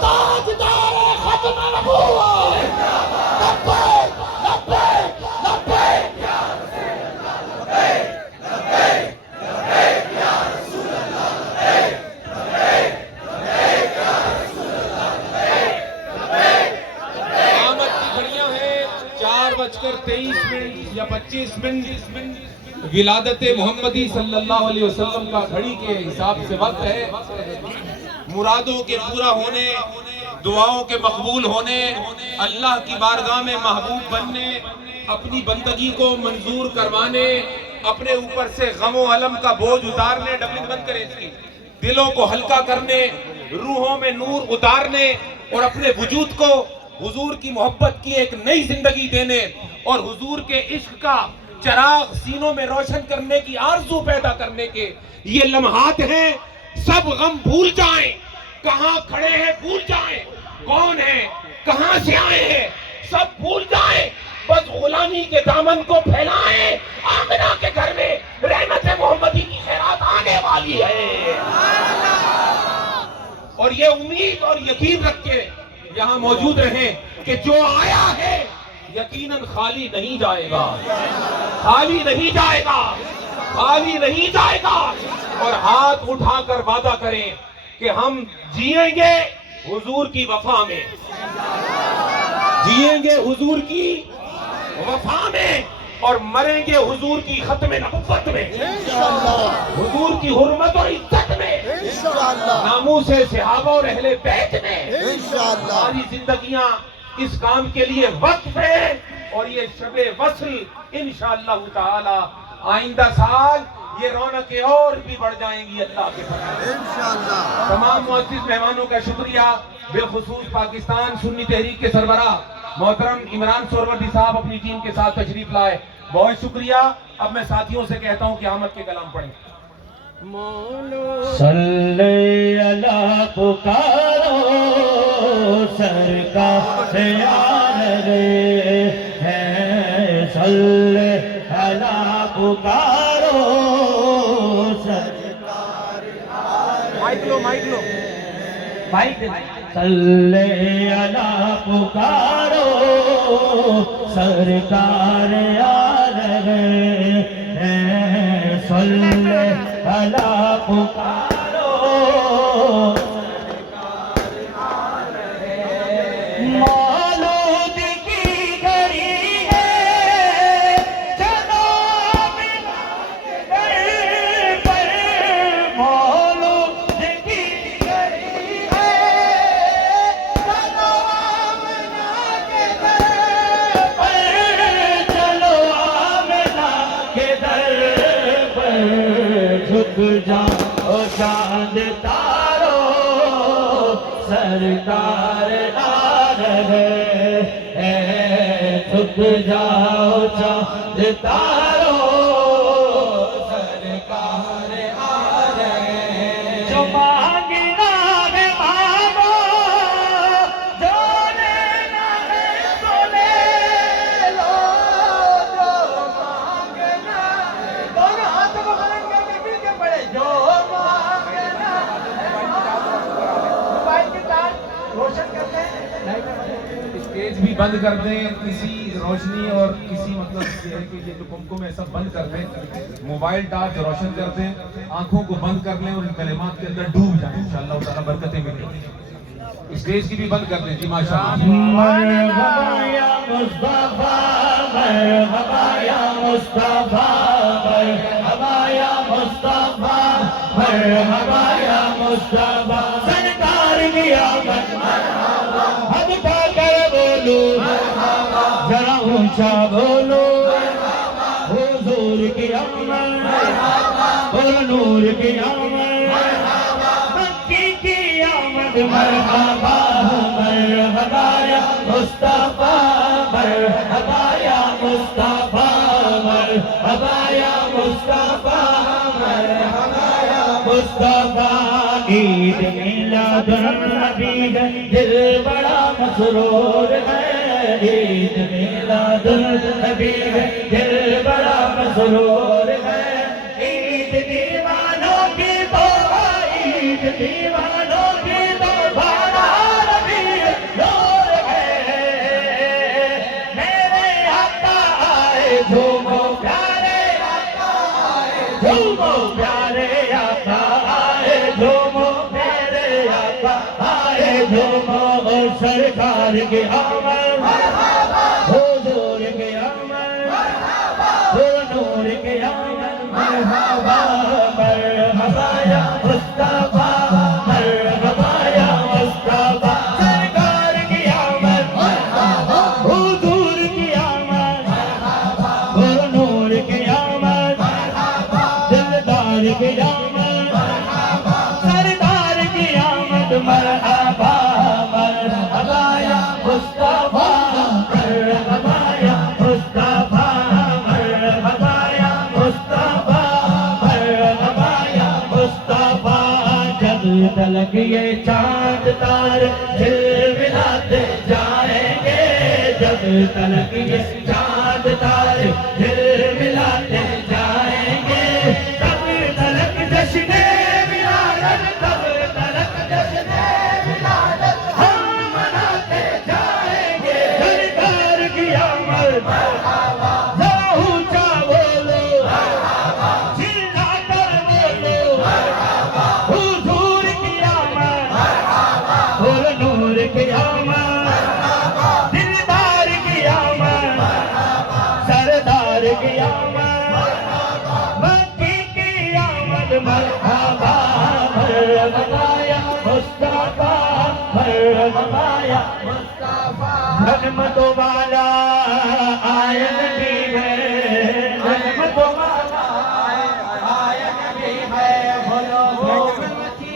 تاجدار ختم نبوت، لبیک لبیک لبیک یا رسول اللہ، لبیک لبیک لبیک یا رسول اللہ، لبیک لبیک لبیک یا رسول اللہ، لبیک لبیک لبیک۔ قیامت کی گھڑیاں ہیں 4:23 یا 25 ولادت محمدی صلی اللہ علیہ وسلم کا گھڑی کے حساب سے وقت ہے۔ مرادوں کے پورا ہونے، دعاؤں کے مقبول ہونے، اللہ کی بارگاہ میں محبوب بننے، اپنی بندگی کو منظور کروانے، اپنے اوپر سے غم و علم کا بوجھ اتارنے، ڈبلنگ بند کریں اس کی، دلوں کو ہلکا کرنے، روحوں میں نور اتارنے اور اپنے وجود کو حضور کی محبت کی ایک نئی زندگی دینے اور حضور کے عشق کا چراغ سینوں میں روشن کرنے کی آرزو پیدا کرنے کے یہ لمحات ہیں۔ سب غم بھول جائیں، کہاں کھڑے ہیں بھول جائیں، کون ہیں کہاں سے آئے ہیں سب بھول جائیں، بس غلامی کے دامن کو پھیلائیں۔ آمنہ کے گھر میں رحمت محمدی کی خیرات آنے والی ہے، اور یہ امید اور یقین رکھ کے یہاں موجود رہیں کہ جو آیا ہے یقیناً خالی نہیں جائے گا، خالی نہیں جائے گا، خالی نہیں جائے گا۔ اور ہاتھ اٹھا کر وعدہ کریں کہ ہم جیئیں گے حضور کی وفا میں، جیئیں گے حضور کی وفا میں، اور مریں گے حضور کی ختم نبوت میں، حضور کی حرمت اور عزت میں، ناموس صحابہ اور اہل بیت میں۔ ہماری زندگیاں اس کام کے لیے وقف ہے، اور یہ شب وصل انشاءاللہ تعالی آئندہ سال یہ رونقیں اور بھی بڑھ جائیں گی اللہ کے فضل سے۔ تمام معزز مہمانوں کا شکریہ، بالخصوص پاکستان سنی تحریک کے سربراہ محترم عمران سہروردی صاحب اپنی ٹیم کے ساتھ تشریف لائے، بہت شکریہ۔ اب میں ساتھیوں سے کہتا ہوں کہ آمد کے کلام پڑھیں۔ صلی اللہ پکارو سرکار یار ہے، صلی اللہ پکارو سرکار مائک لو مائک لو مائک، صلی اللہ پکارو سرکار یار ہے، صلی اللہ پکارو مولود کی گھڑی ہے، چلو آمنہ کے در پر، مولود کی گھڑی ہے، چلو آمنہ کے در پر، چلو آمنہ کے در پر، جھک جاؤ چاند تارو سرکار آ رہے ہیں، جھک جاؤ چاند تارو سرکار آ رہے ہیں، جو مانگنا ہے مانگو، جو لینا ہے تو لے لو، جو مانگنا ہے، دونوں ہاتھوں کو بلند کر کے مل کے پڑھے، جو مانگنا ہے مانگو۔ موبائل کی تار روشن کرتے ہیں، اسٹیج بھی بند کر دیں، کسی روشنی اور کسی مطلب یہ ہے کہ یہ جو کمکم ہے سب بند کر دیں، موبائل ٹارچ روشن کر دیں، آنکھوں کو بند کر لیں اور ان کلمات کے اندر ڈوب جائیں، انشاءاللہ تعالیٰ برکتیں ملیں گی۔ اسٹیج کی بھی بند کر دیں جی، ماشاءاللہ۔ مرحبا یا مصطفیٰ، مرحبا یا مصطفیٰ، مرحبا یا مصطفیٰ، مرحبا یا مصطفیٰ، سرکار کی آمد مرحبا، حد اٹھا کر بولو مرحبا، ذرا اونچا بولو مرحبا، حضور کی آمد مرحبا، اور نور کی آمد مرحبا، مکی کی آمد مرحبا، مرحبا یا مصطفیٰ، مرحبا یا مصطفیٰ، مرحبا یا مصطفیٰ، مرحبا یا مصطفیٰ۔ عید میلاد النبی ہے، دل بڑا مسرور ہے، عید میلاد النبی ہے، دل بڑا مسرور ہے، عید دیوانوں کی تو عید دیوانوں کی تو جھومو میرے آقا آئے جھومو سرکار کی آمد حضور کی آمد نور کی آمد مرحبا مرحبا یا مصطفیٰ مرحبا یا مصطفیٰ سرکار کی آمد حضور کی آمد نور کی آمد دلدار کی آمد سردار کی آمد مرحبا مرحبا یا مصطفیٰ مرحبا یا مصطفیٰ مرحبا یا مصطفیٰ مرحبا یا مصطفیٰ جب تلک یہ چاند تار جھلملاتے جائیں گے جب تلک یہ چاند تار جھلملاتے جائیں گے تب تلک جشن ولادت تب تلک جشن ولادت ہم مناتے جائیں گے سرکار کی آمد ذرا اونچا بولو چلا کر بولو حضور کی آمد اور نور کی آمد دلدار کی آمد سردار کی آمد مکی کی آمد مرحبا مرحبا یا مصطفیٰ مرحبا یا مصطفیٰ رحمتوں والا آیا نبی ہے رحمتوں والا آیا نبی ہے بولو دھوم مچی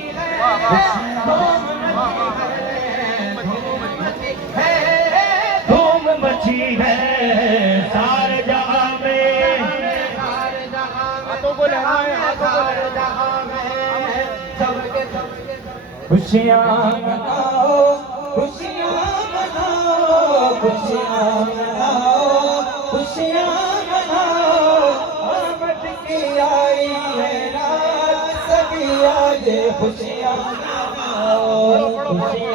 ہے دھوم مچی ہے سارے جہاں میں خوشیاں مناؤ خوشیاں مناؤ خوشیاں مناؤ خوشیاں مناؤ آمد کی آئی ہے رات سبھی آج خوشیاں مناؤ خوشیاں